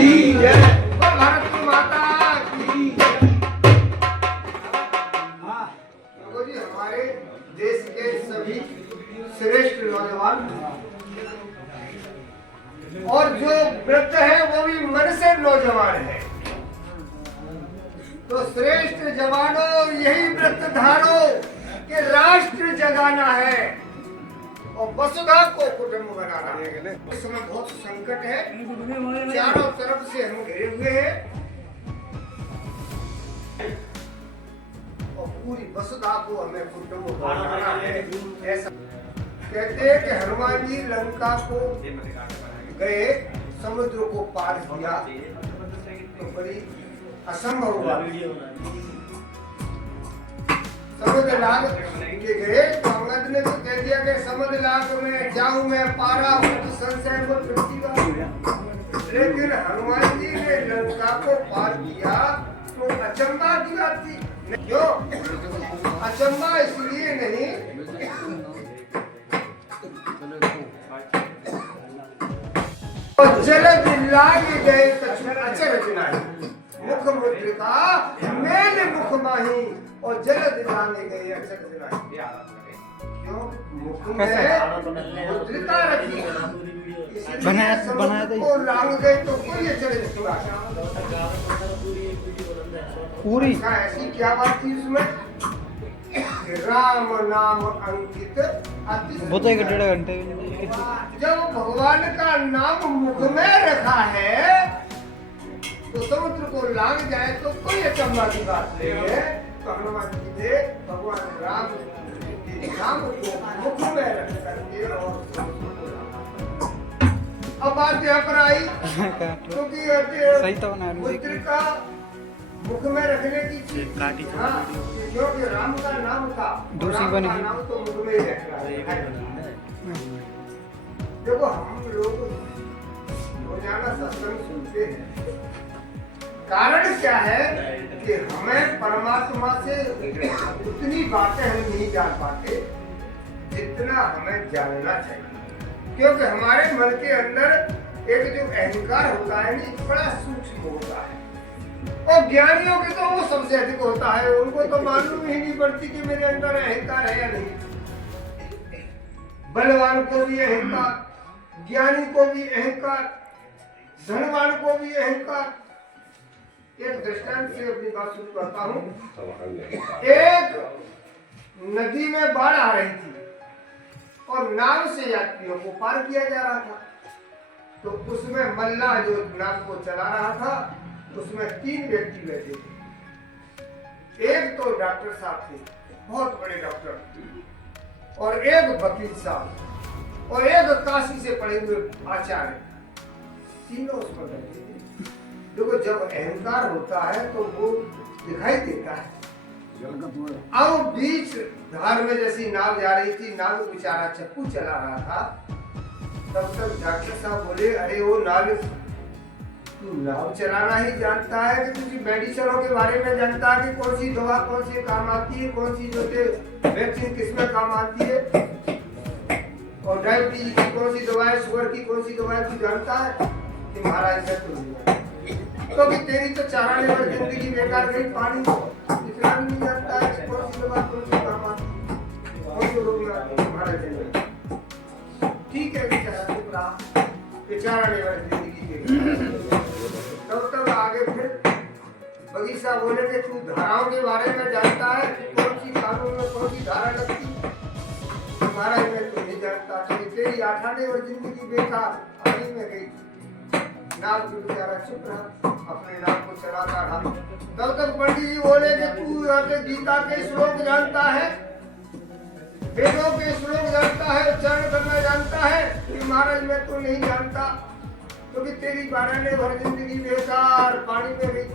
की जय, भारत माता की जय। देखो जी, हमारे देश के सभी श्रेष्ठ नौजवान और जो वृद्ध है वो भी मन से नौजवान है। तो श्रेष्ठ जवानों, यही व्रत धारो कि राष्ट्र जगाना है और वसुधा को कुटुंब बनाना है। इस समय बहुत संकट है, चारों तरफ से हम घिरे हुए हैं और पूरी वसुधा को हमें कुटुंब बनाना है। ऐसा कहते हैं कि हनुमान जी लंका को गए, समुद्र को पार किया तो बड़ी असंभव हुआ। समुद्र लाग के गए तो अंगद ने तो कह दिया कि समुद्र लाग में जाऊं मैं पारा, संशय को तृप्ति। लेकिन हनुमान जी ने लंका को पार किया तो अचंबा की बात थी। क्यों अचंबा? इसलिए नहीं जलद लाग गए अचरज नाही, मुख मुद्रिका मेल मुख माही और जलद लाग गए अचरज नाही। क्यों? मुख में मुद्रिका रखी, इसलिए को लाग गए तो कोई अचरज पूरी। ऐसी क्या बात थी उसमें? राम नाम अंकित एक 1.5 घंटे जब भगवान का नाम मुख में रखा है तो समुद्र को लांग जाए तो कोई अचंभा की बात नहीं है। तो हनुमान जी ने भगवान राम के नाम को मुख में रख करके और अब बात यहाँ पर आई क्योंकि मुद्र का मुख में रखने की चीज, क्योंकि राम का नाम था, राम का नाम तो मुख में ही रखना है। देखो हम लोग रोजाना सत्संग सुनते हैं, कारण क्या है कि हमें परमात्मा से उतनी बातें हम नहीं जान पाते जितना हमें जानना चाहिए। क्योंकि हमारे मन के अंदर एक जो अहंकार होता है नहीं, बड़ा सूक्ष्म होता है और ज्ञानियों के तो वो सबसे अधिक होता है। उनको तो मालूम ही नहीं पड़ती कि मेरे अंदर अहंकार है या नहीं। बलवान को भी अहंकार, ज्ञानी को भी अहंकार, धनवान को भी अहंकार। एक दृष्टांत से अपनी बात शुरू करता हूँ। एक नदी में बाढ़ आ रही थी और नाव से यात्रियों को पार किया जा रहा था। तो उसमें मल्ला जो नाव को चला रहा था उसमें 3 व्यक्ति बैठे थे। एक तो डॉक्टर साहब थे, बहुत बड़े डॉक्टर, और एक वकील साहब और एक काशी से पढ़े हुए आचार्य। तीनों उस पर बैठे थे। देखो जब अहंकार होता है तो वो दिखाई देता है। अब बीच धार में जैसी नाव जा रही थी, नाव बेचारा चप्पू चला रहा था, तब तक डॉक्टर साहब बोले, अरे वो तू नाव चलाना ही जानता है कि तुझे मेडिसिनों के बारे में जानता है कि कौन सी दवा कौन सी काम आती है, कौन सी जो वैक्सीन किसमें काम आती है, और डायबिटीज की कौन सी दवा है, शुगर की कौन सी दवा है, तू जानता है? कि महाराज सर तो तेरी तो चारा लेकर जिंदगी बेकार गई। पानी इतना भी नहीं जानता है कि कौन सी दवा कौन सी काम आती है, कौन सी रोग महाराज। ठीक है बेचारा लेकर जिंदगी बेकार। तब आगे फिर बगीचा बोले कि तू धाराओं के बारे में जानता है, कौन सी कानून में कौन सी धारा लगती है? महाराज मैं तो नहीं जानता। तो तेरी 8 और जिंदगी बेकार पानी में गई। नाव की बेचारा चुप रहा, अपने नाव को चलाता रहा। तब तक पंडित जी बोले कि तू गीता के श्लोक जानता है, वेदों के श्लोक जानता है, उच्चारण करना जानता है? कि महाराज मैं तो नहीं जानता, क्योंकि तेरी 12 भर जिंदगी बेकार पानी में गई।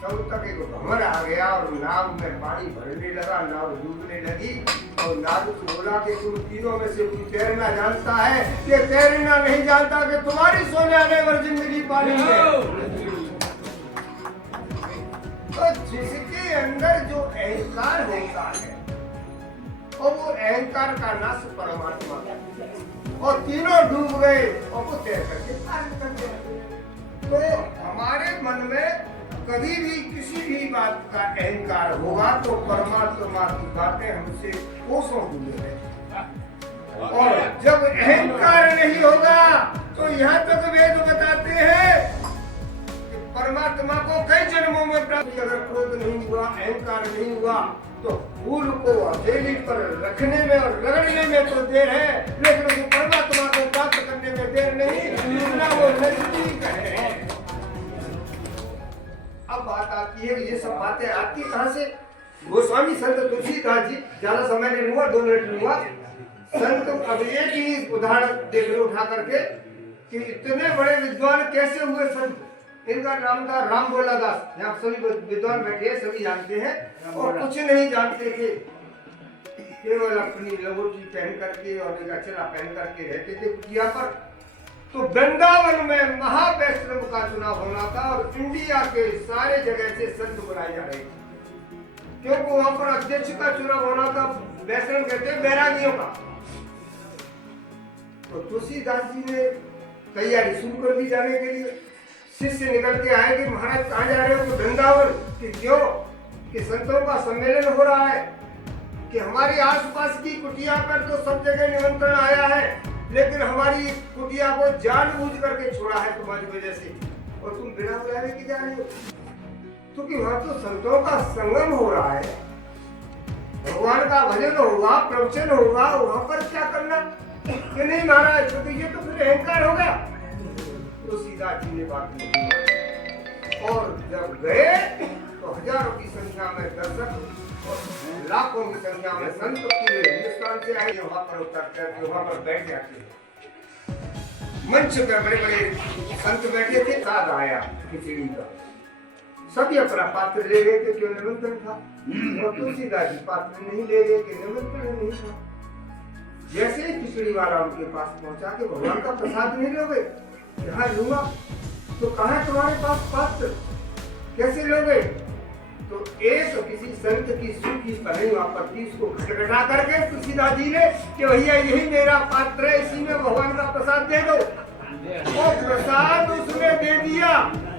तब तक एक भंवर आ गया और नाव में पानी भरने लगा, नाव डूबने लगी। और नाव को बोला कि तुम तीनों में से कोई तैरना जानता है? कि तैरना नहीं जानता कि तुम्हारी 16 भर जिंदगी पानी में। तो जिसके अंदर जो अहंकार होता है और वो अहंकार का नाश परमात्मा, और तीनों डूब गए और वो तैर करके पार कर गए। कभी भी किसी भी बात का अहंकार होगा तो परमात्मा की बातें हमसे कोसों दूर है। और जब अहंकार नहीं होगा तो यहाँ तक वेद बताते हैं कि परमात्मा को कई जन्मों में प्राप्त, अगर क्रोध नहीं हुआ, अहंकार नहीं हुआ, तो फूल को हथेली पर रखने में और रगड़ने में तो देर है, लेकिन वो परमात्मा को प्राप्त करने में देर नहीं, इतना वो नजदीक है। अब बात आती है, ये सब बातें आती कहाँ से? गोस्वामी संत तुलसीदास जी, ज्यादा समय नहीं हुआ, 2 मिनट नहीं हुआ। संत अब एक ही उदाहरण देख लो उठा करके कि इतने बड़े विद्वान कैसे हुए संत। इनका नाम था राम भोला दास। यहाँ सभी विद्वान बैठे हैं, सभी जानते हैं, और कुछ नहीं जानते थे, केवल अपनी लंगोटी पहन करके और एक अचला पहन करके रहते थे कुटिया पर। तो वृंदावन में महावैष्णव का चुनाव होना था और इंडिया के सारे जगह से संत बुलाए जा रहे थे, क्योंकि वहां पर अध्यक्ष का चुनाव होना था, वैष्णव कहते हैं बैरागियों का। तो तुलसीदास जी ने तैयारी शुरू कर दी जाने के लिए। शिष्य निकल के आए कि महाराज कहाँ जा रहे हो? तो वृंदावन। कि क्यों? कि संतों का सम्मेलन हो रहा है, कि हमारी आसपास की कुटिया पर तो सब जगह निमंत्रण आया है, लेकिन हमारी कुटिया को जानबूझ करके छोड़ा है तुम्हारी वजह से, और तुम बिना बुलाए की जा रही हो। क्योंकि वहां तो संतों का संगम हो रहा है, भगवान का भजन होगा, प्रवचन होगा, वहां पर क्या करना? कि नहीं महाराज, तो ये तो फिर अहंकार हो गया। तुलसीदास जी ने बात नहीं, और जब गए तो हजारों की संख्या में दर्शक और लाखों की संख्या में संत पूरे हिंदुस्तान से आए, वहां पर उतरते थे, वहां पर बैठ जाते थे। मंच पे बड़े बड़े संत बैठे थे। साथ आया खिचड़ी का, सभी अपना पात्र ले गए थे, क्यों निमंत्रण था। और तुलसीदास जी पात्र नहीं ले गए कि निमंत्रण नहीं था। जैसे ही खिचड़ी वाला उनके पास पहुंचा के भगवान का प्रसाद नहीं लोगे? यहाँ लूंगा। तो कहाँ तुम्हारे पास पात्र, कैसे लोगे? तो एक किसी संत की सूखी पहनी आपत्ति उसको खटखटा करके तुलसीदास जी ने कि भैया यही मेरा पात्र है, इसी में भगवान का प्रसाद दे दो। और प्रसाद उसने दे दिया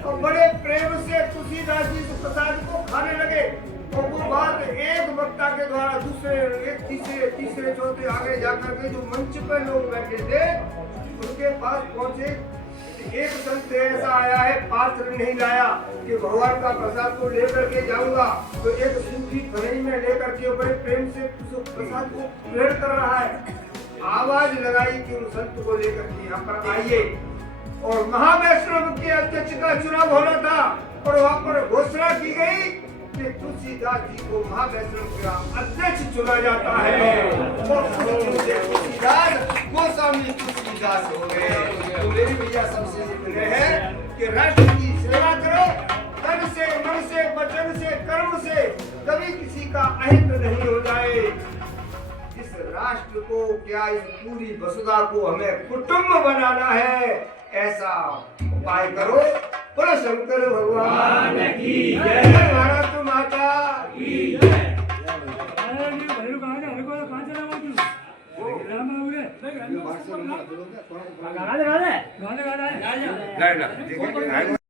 और बड़े प्रेम से तुलसीदास जी उस प्रसाद को खाने लगे। और वो बात एक वक्ता के द्वारा दूसरे, एक तीसरे चौथे आगे जाकर के जो मंच पर लोग बैठे थे उनके पास पहुंचे। एक संत ऐसा आया है, पात्र नहीं लाया कि भगवान का प्रसाद को लेकर के जाऊंगा, तो एक सूखी फरई में लेकर के बड़े प्रेम से उस प्रसाद को ग्रहण कर रहा है। आवाज लगाई कि उन संत को लेकर के यहाँ पर आइए। और महावैष्णव के अध्यक्ष का चुनाव होना था और वहाँ पर घोषणा की गई कि तुलसीदास जी को महावैष्णव का अध्यक्ष चुना जाता है। और तुलसीदास गोस्वामी तुलसीदास हो गए। तो मेरी भैया सबसे निवेदन है कि राष्ट्र की सेवा करो, तन से, मन से, वचन से, कर्म से, कभी किसी का अहित नहीं हो जाए। इस राष्ट्र को, क्या इस पूरी वसुधा को हमें कुटुंब बनाना है, ऐसा उपाय करो। बोलो शंकर भगवान की जय, भारत माता की जय। गाना